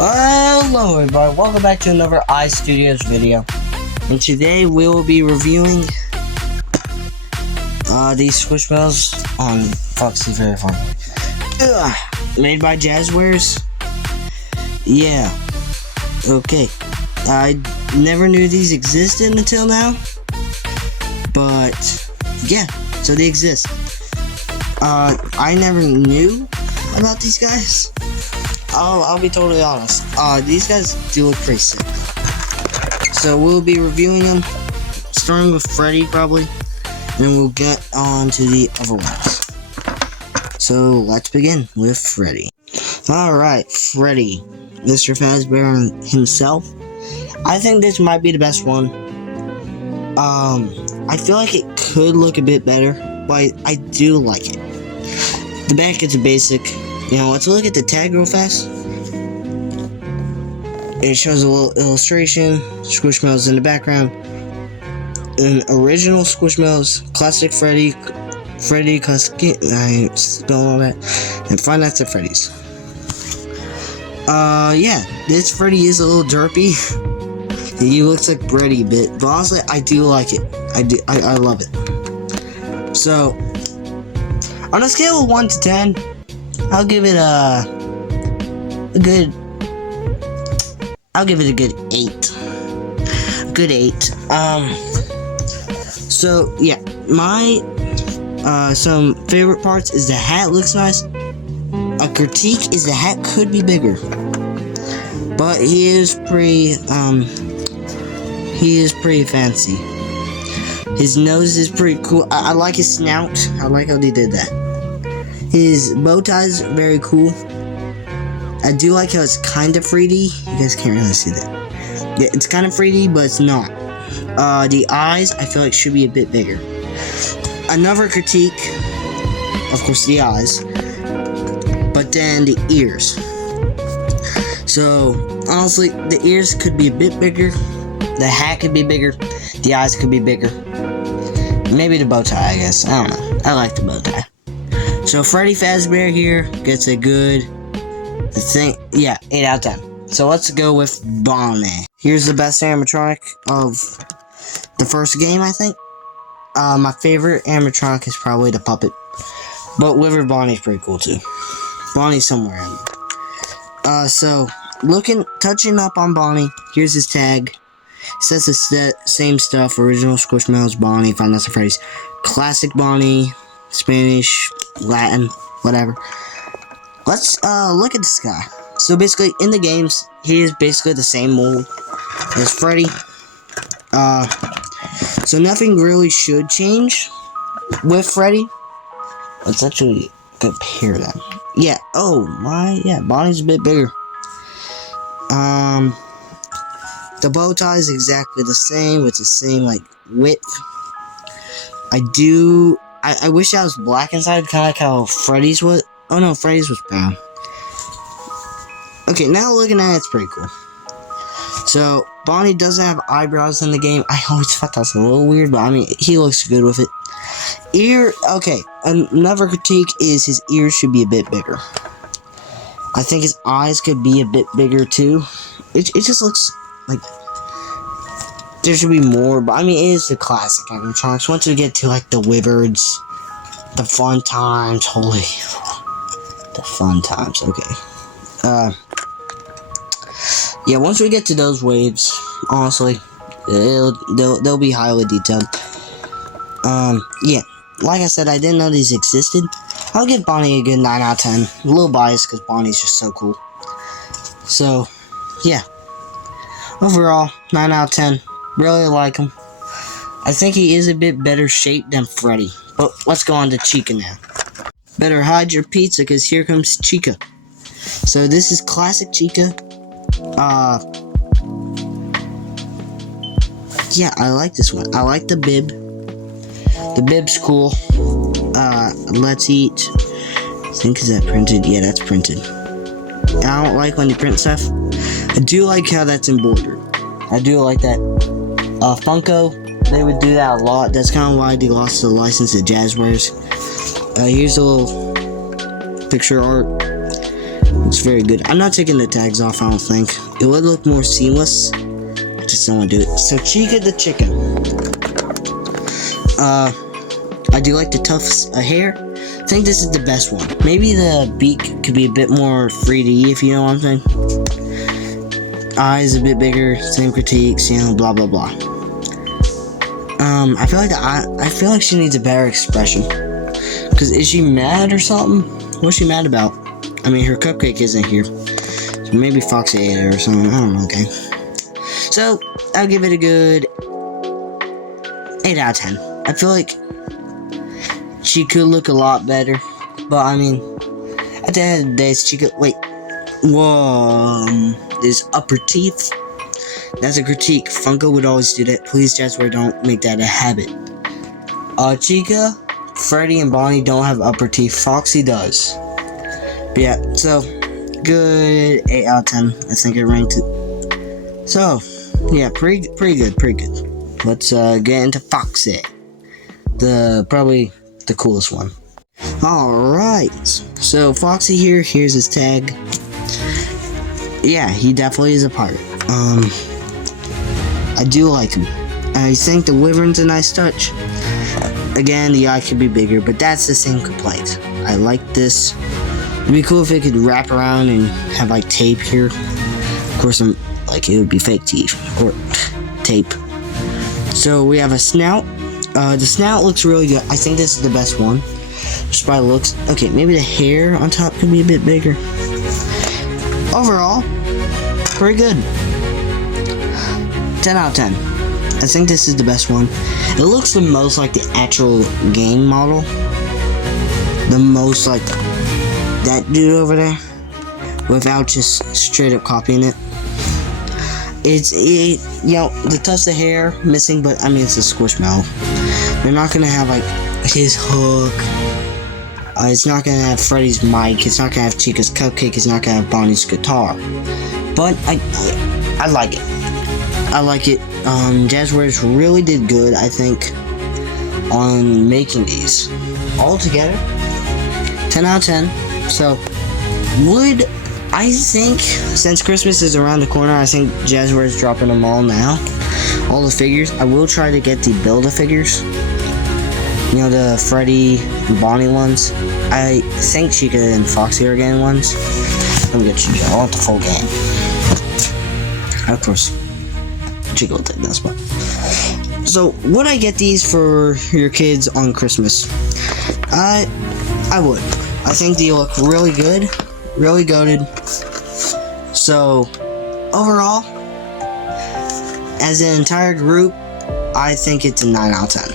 Hello everybody, welcome back to another iStudios video. And today we will be reviewing these squishmallows on Foxy Very Fun. Made by Jazzwares. Yeah. Okay. I never knew these existed until now. But yeah, so they exist. I never knew about these guys. I'll be totally honest. These guys do look pretty sick. So we'll be reviewing them, starting with Freddy probably, and then we'll get on to the other ones. So let's begin with Freddy. Alright, Freddy, Mr. Fazbear himself. I think this might be the best one. I feel like it could look a bit better, but I do like it. The back is a basic. You know, let's look at the tag real fast. It shows a little illustration, Squishmallows in the background, an original Squishmallows, classic Freddy, classic, I spell all that, and Five Nights at Freddy's. Yeah, this Freddy is a little derpy. He looks like Brady a bit, but honestly, I do like it. I love it. So, on a scale of 1 to 10, I'll give it a good 8. A good 8. So yeah, my some favorite parts is the hat looks nice. A critique is the hat could be bigger, but he is pretty fancy. His nose is pretty cool. I like his snout. I like how they did that. His bow tie is very cool. I do like how it's kind of 3D. You guys can't really see that. Yeah, it's kind of 3D, but it's not. The eyes, I feel like should be a bit bigger. Another critique, of course, the eyes. But then the ears. So, honestly, the ears could be a bit bigger. The hat could be bigger. The eyes could be bigger. Maybe the bow tie, I guess. I don't know. I like the bow tie. So Freddy Fazbear here gets a good 8 out of 10. So let's go with Bonnie. Here's the best animatronic of the first game, I think. My favorite animatronic is probably the puppet, but Liver Bonnie's pretty cool too. Bonnie's somewhere in there. So touching up on Bonnie. Here's his tag. It says the same stuff: original Squishmallows, Bonnie, Five Nights at Freddy's, classic Bonnie, Spanish, Latin, whatever. Let's look at this guy. So basically, in the games, he is basically the same mold as Freddy. So nothing really should change with Freddy. Let's actually compare them. Yeah. Yeah. Bonnie's a bit bigger. The bow tie is exactly the same with the same like width. I wish I was black inside, kind of like how Freddy's was. Oh no, Freddy's was brown. Okay, now looking at it, it's pretty cool. So, Bonnie doesn't have eyebrows in the game. I always thought that's a little weird, but I mean, he looks good with it. Okay, another critique is his ears should be a bit bigger. I think his eyes could be a bit bigger too. It just looks like there should be more, but I mean, it is the classic animatronics. Once we get to like the Wizards, the fun times, holy, the fun times. Okay. Yeah. Once we get to those waves, honestly, they'll be highly detailed. Yeah. Like I said, I didn't know these existed. I'll give Bonnie a good 9 out of 10. A little biased because Bonnie's just so cool. So, yeah. Overall, 9 out of 10. Really like him. I think he is a bit better shaped than Freddy. But let's go on to Chica now. Better hide your pizza because here comes Chica. So this is classic Chica. Yeah, I like this one. I like the bib. The bib's cool. Let's eat. I think, is that printed? Yeah, that's printed. I don't like when you print stuff. I do like how that's embroidered. I do like that. Funko, they would do that a lot. That's kind of why they lost the license to Jazzwares. Here's a little picture art. Looks very good. I'm not taking the tags off, I don't think. It would look more seamless. I just don't want to do it. So Chica the chicken. I do like the tufts of hair. I think this is the best one. Maybe the beak could be a bit more free to eat, if you know what I'm saying. Eyes a bit bigger, same critiques, you know, blah blah blah. I feel like she needs a better expression. Cause is she mad or something? What's she mad about? I mean, her cupcake isn't here. So maybe Foxy ate it or something. I don't know. Okay. So I'll give it a good 8 out of 10. I feel like she could look a lot better, but I mean, at the end of the day, she could. Wait, whoa, there's upper teeth. That's a critique. Funko would always do that. Please, Jasper, don't make that a habit. Chica, Freddy, and Bonnie don't have upper teeth. Foxy does. But yeah, so good 8 out of 10. I think it ranked it. So yeah, pretty good. Let's get into Foxy, probably the coolest one. Alright, so Foxy here's his tag. Yeah, he definitely is a pirate. I do like him. I think the wyvern's a nice touch. Again, the eye could be bigger, but that's the same complaint. I like this. It'd be cool if it could wrap around and have like tape here. Of course, it would be fake teeth or tape. So we have a snout. The snout looks really good. I think this is the best one. Just by looks. Okay, maybe the hair on top could be a bit bigger. Overall, pretty good. 10 out of 10. I think this is the best one. It looks the most like the actual game model. The most like that dude over there. Without just straight up copying it. You know, the tufts of hair missing, but I mean, it's a squishmallow. They're not gonna have like his hook. It's not gonna have Freddy's mic. It's not gonna have Chica's cupcake. It's not gonna have Bonnie's guitar. But I like it. I like it. Jazzwares really did good, I think, on making these. All together, 10 out of 10. So, I think, since Christmas is around the corner, I think Jazzwares is dropping them all now. All the figures. I will try to get the Build-A-Figures. You know, the Freddy and Bonnie ones. I think Chica and Foxy are getting ones. Let me get Chica. I want the full game. Of course, Chica will take that spot. So, would I get these for your kids on Christmas? I would. I think they look really good. Really goated. So, overall, as an entire group, I think it's a 9 out of 10.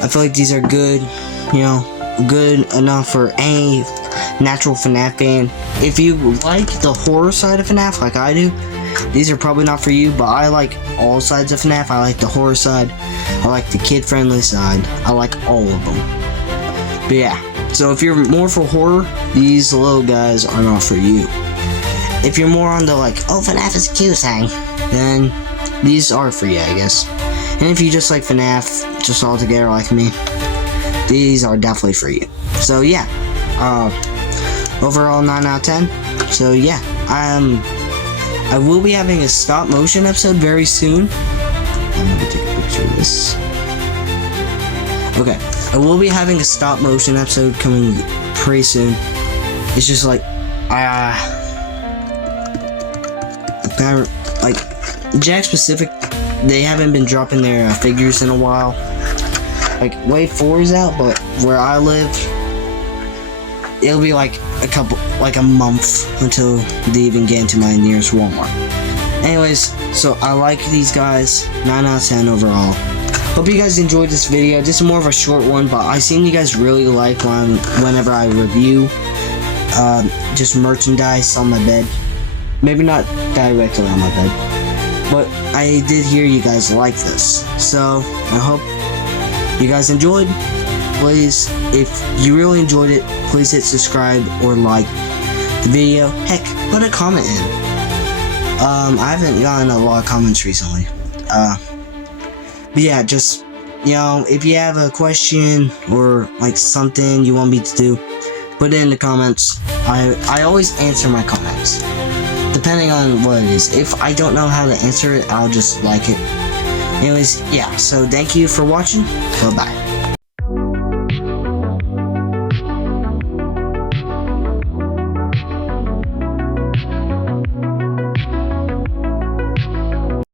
I feel like these are good, you know, good enough for any natural FNAF fan. If you like the horror side of FNAF like I do, these are probably not for you, but I like all sides of FNAF. I like the horror side, I like the kid-friendly side, I like all of them. But yeah, so if you're more for horror, these little guys are not for you. If you're more on the like, oh, FNAF is a cute thing, then these are for you, I guess. And if you just like FNAF, just all together like me, these are definitely for you. So yeah, overall 9 out of 10. So yeah, I will be having a stop motion episode very soon. I'm gonna take a picture of this. Okay, I will be having a stop motion episode coming pretty soon. It's just like, like Jack Specific, they haven't been dropping their figures in a while. Like Wave 4 is out, but where I live, it'll be like a month until they even get into my nearest Walmart. Anyways, so I like these guys. 9 out of 10 overall. Hope you guys enjoyed this video. This is more of a short one, but I seen you guys really like whenever I review just merchandise on my bed. Maybe not directly on my bed, but I did hear you guys like this. So I hope you guys enjoyed. Please, if you really enjoyed it, please hit subscribe or like the video. Heck, put a comment in. I haven't gotten a lot of comments recently. But yeah, just, you know, if you have a question or like something you want me to do, put it in the comments. I always answer my comments, depending on what it is. If I don't know how to answer it, I'll just like it. Anyways, yeah, so thank you for watching. Bye-bye.